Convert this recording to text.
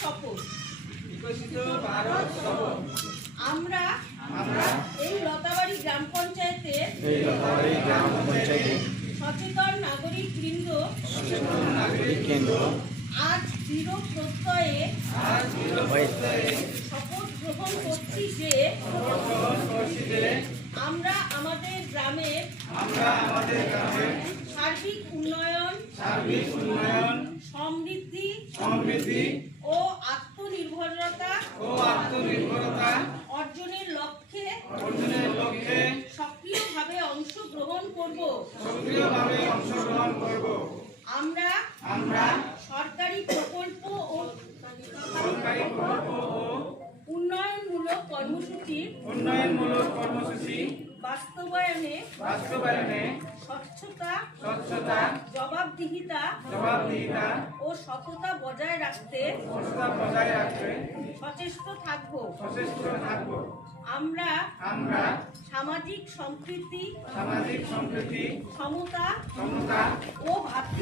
শপথ। বিকশিত ভারত শপথ। আমরা এই লতাবাড়ি গ্রাম পঞ্চায়েতে সচেতন নাগরিক বৃন্দ আজ দৃঢ় প্রত্যয়ে শপথ গ্রহণ করছি যে আমরা আমাদের গ্রামের সার্বিক উন্নয়ন সমৃদ্ধি ও আত্মনির্ভরতা অর্জনের লক্ষ্যে সক্রিয়ভাবে অংশগ্রহণ করব। আমরা সরকারি প্রকল্প ও উন্নয়নমূলক কর্মসূচি বাস্তবায়নে স্বচ্ছতা জবাবদিহিতা ও সততা বজায় রাখতে সচেষ্ট থাকব। আমরা সামাজিক সম্প্রীতি সমতা ও ভাতৃত্ব